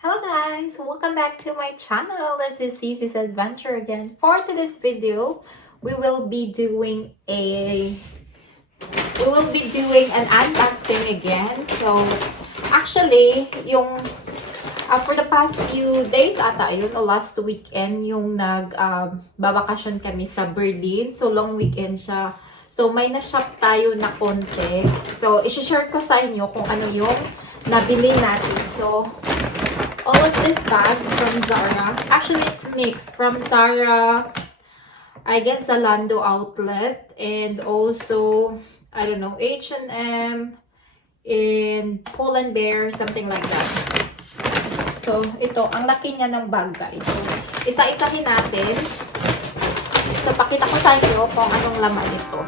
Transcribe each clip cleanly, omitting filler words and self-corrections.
Hello guys! Welcome back to my channel. This is Cece's Adventure again. For today's video, we will be doing an unboxing again. So, actually, for the past few days last weekend, yung babakasyon kami sa Berlin. So, long weekend siya. So, may na-shop tayo na konti. So, isi-share ko sa inyo kung ano yung nabili natin. So, all of this bag from Zara. Actually, it's mixed from Zara, I guess Zalando outlet, and also, I don't know, H&M, and Polo, something like that. So, ito, ang laki niya ng bag, guys. So, isa-isahin natin. So, pakita ko sa inyo kung anong laman ito.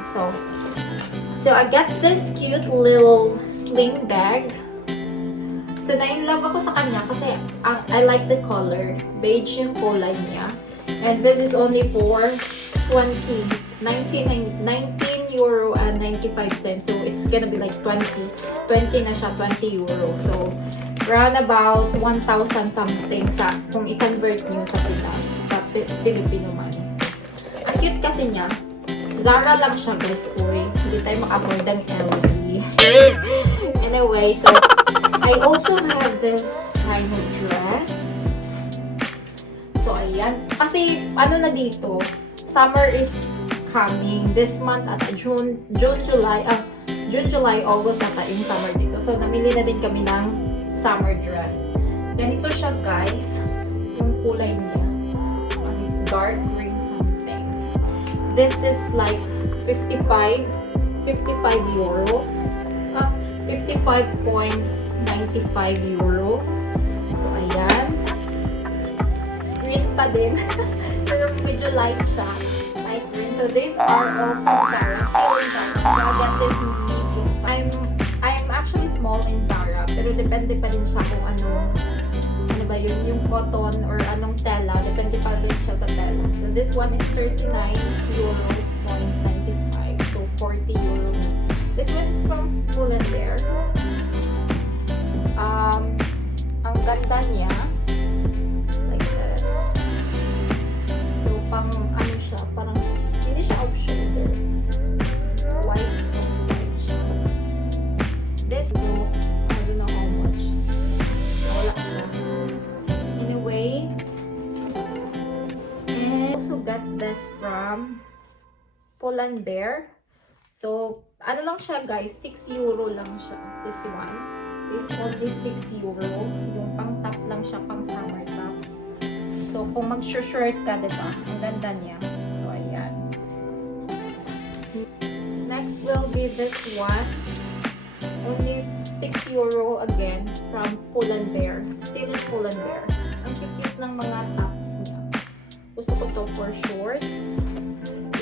So I got this cute little sling bag. So, na-in-love ako sa kanya kasi I like the color. Beige yung kulay niya. And this is only for 19 euro and 95 cents. So, it's gonna be like 20 na siya, 20 euro. So, round about 1,000 something kung i-convert niyo sa Pinas, sa Filipino money. Ang cute kasi niya. Zara lang siya, guys. Uy, hindi tayo maka-afford ng LZ. Anyway, so, I also have this kind of dress. So, ayan. Kasi, ano na dito, summer is coming. This month at June, July, August ata yung summer dito. So, namili na din kami ng summer dress. Ganito siya, guys. Yung kulay niya. Dark green something. This is like 55 euro. 55.95 euro. So, ayan. Green pa din. Pero medyo light siya. Light green. So, these are all from Zara. Still in Zara. So, I got this medium size. I'm actually small in Zara. Pero depende pa din siya kung ano ba yun, yung cotton or anong tela. Depende pa rin siya sa tela. So, this one is 39 euro 0.95. So, 40 euro. This one is from Polo. Ang ganda niya. Like this. So, pang ano siya, parang hindi siya off-shoulder. White siya. This, I don't know how much. Wala siya. Anyway, and I also got this from Polo. So, ano lang siya, guys, 6 euro lang siya. This one is only 6 euro. Yung pang top lang siya, pang summer top. So, kung mag-shirt ka, diba? Ang ganda niya. So, ayan. Next will be this one. Only 6 euro again from Polo. Still in Polo. Ang cute ng mga tops niya. Gusto ko to for shorts.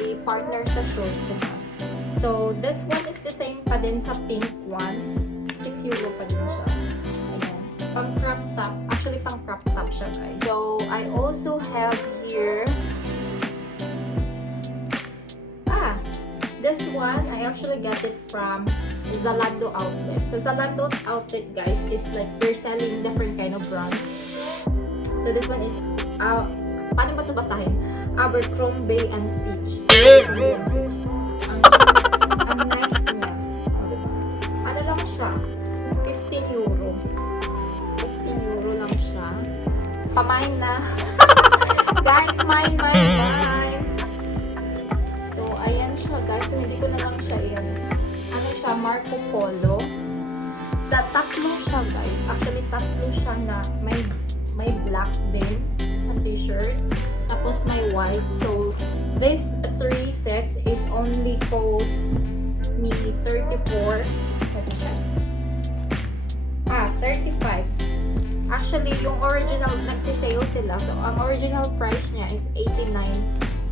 I-partner sa shorts, diba? So, this one is the same pa din sa pink one. 6 euro pa din siya. Ayan. Pang crop top. Actually, pang crop top siya, guys. So, I also have here this one. I actually got it from Zalando outlet. So, Zalando outlet, guys, is like they're selling different kind of brands. So, this one is paano ba ito basahin? Abercrombie and Fitch. Ang nice niya. O, diba? Ano lang siya? 15 euro. 15 euro lang siya. Pamain na. Guys, mine. So, ayan siya, guys. So, hindi ko na lang siya yan. Ano siya? Marco Polo. Tatlo siya, guys. Actually, tatlo siya na may black din na t-shirt. Tapos, may white. So, this 3 sets is only cost me 34. 35. Actually, yung original, nagsisale sila. So, ang original price niya is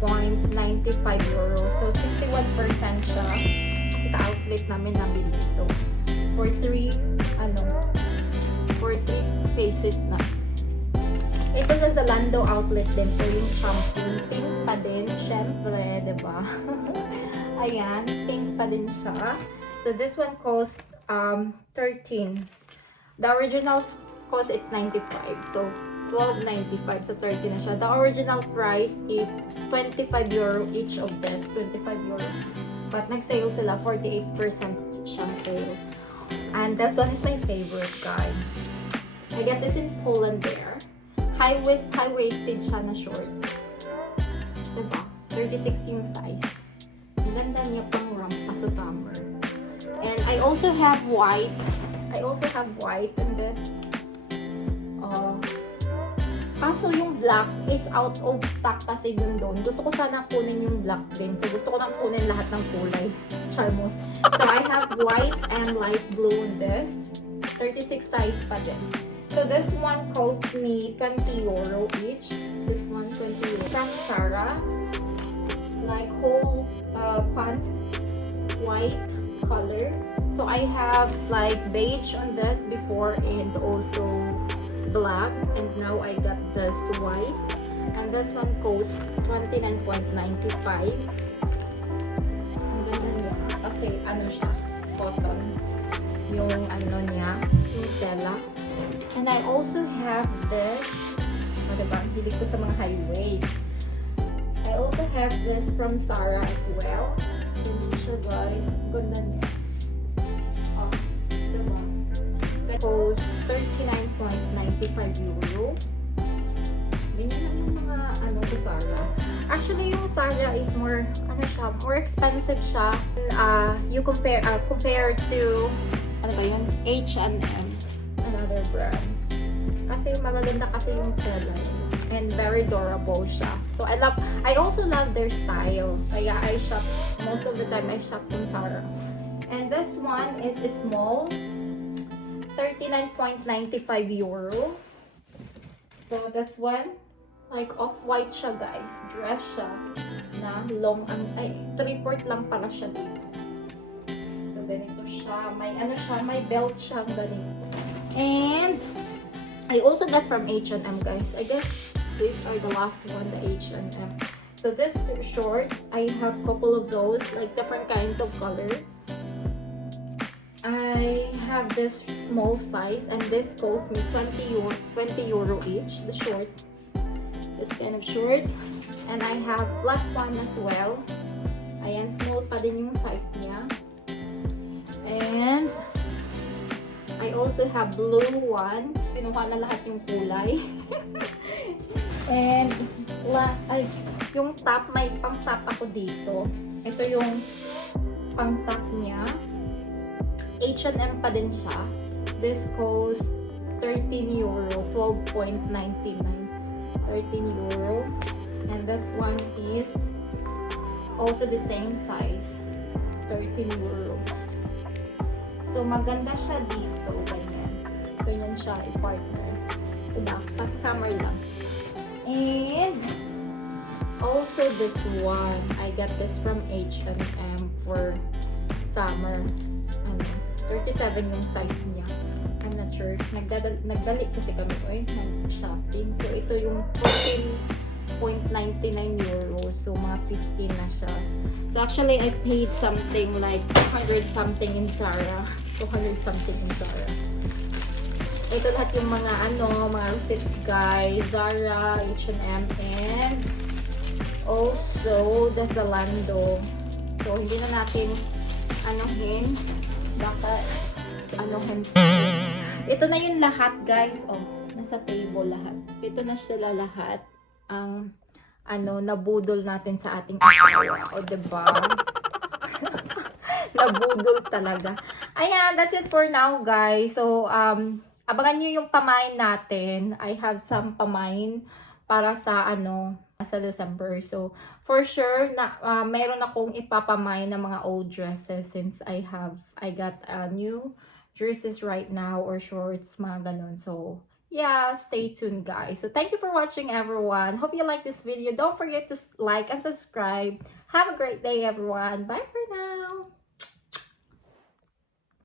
89.95 euro. So, 61% siya. Kasi sa outlet namin nabili. So, for 3 pieces na. Ito sa Zalando outlet din po yung shampoo. Pink pa din. Syempre, diba? Ayan. Pink pa din siya. So, this one cost 13. The original cost it's 95. So, 12.95. So, 30 na siya. The original price is 25 euro each of this. 25 euro. But nag-sale sila. 48% siyang sale. And this one is my favorite, guys. I get this in Poland there. High-waisted siya na short. Diba? 36 yung size. Ang ganda niya pang rampa sa summer. And I also have white. In this. Kaso yung black is out of stock kasi doon. Gusto ko sana kunin yung black din. So, gusto ko nang kunin lahat ng kulay. Charmos. So, I have white and light blue in this. 36 size pa din. So, this one cost me 20 euro each. This one, 20 euro. From Zara. Like, whole pants. White color. So, I have like beige on this before and also black, and now I got this white, and this one costs 29.95. Ang ganda niya kasi ano siya, cotton yung ano niya, yung tela. And I also have this, diba, hilig ko sa mga high waist. I also have this from Zara as well. Ganda siya, guys, ganda niya. Cost 39.95 euro. Ganyan lang yung mga ano sa Zara. Actually, yung Zara is more, ano siya, more expensive siya. You compare to, ano ba yun? H&M, another brand. Kasi magaganda kasi yung tela. And very durable siya. So, I also love their style. Kaya most of the time I shop in Zara. And this one is small. 39.95 euro. So, this one, like off-white siya, guys. Dress siya na long, 3/4 lang pala siya dito. So, ganito siya. May ano siya, may belt siya, ganito. And, I also got from H&M, guys. I guess these are the last one, the H&M. So, this shorts, I have couple of those, like different kinds of color. I have this small size, and this cost me 20 euro each, the short, this kind of short. And I have black one as well. Ayan, small pa din yung size niya. And I also have blue one. Kinuha na lahat yung kulay. And yung top, may pang top ako dito. Ito yung pang top niya. H&M pa din siya. This costs 13 euro, 12.99. 13 euro. And this one is also the same size. 13 euro. So, maganda siya dito. Ganyan. Ganyan siya i-partner. Diba? Pag summer lang. And also this one. I got this from H&M for summer. 37 yung size niya. I'm not sure. Nagdali kasi kami nag-shopping. So, ito yung 14.99 euro. So, mga 15 na siya. So, actually, I paid something like 200 something in Zara. 200 something in Zara. Ito lahat yung mga mga receipts, guys. Zara, H&M, and also the Zalando. So, hindi na natin anuhin. Baka, ito na yung lahat, guys. Oh, nasa table lahat. Ito na sila lahat. Ang, nabudol natin sa ating asawa. O, diba? Nabudol talaga. Ayan, that's it for now, guys. So, abangan nyo yung pamain natin. I have some pamain para sa, sa December. So, for sure, mayroon akong ipapamay na mga old dresses since I got new dresses right now or shorts, mga ganun. So, yeah, stay tuned, guys. So, thank you for watching, everyone. Hope you like this video. Don't forget to like and subscribe. Have a great day, everyone. Bye for now.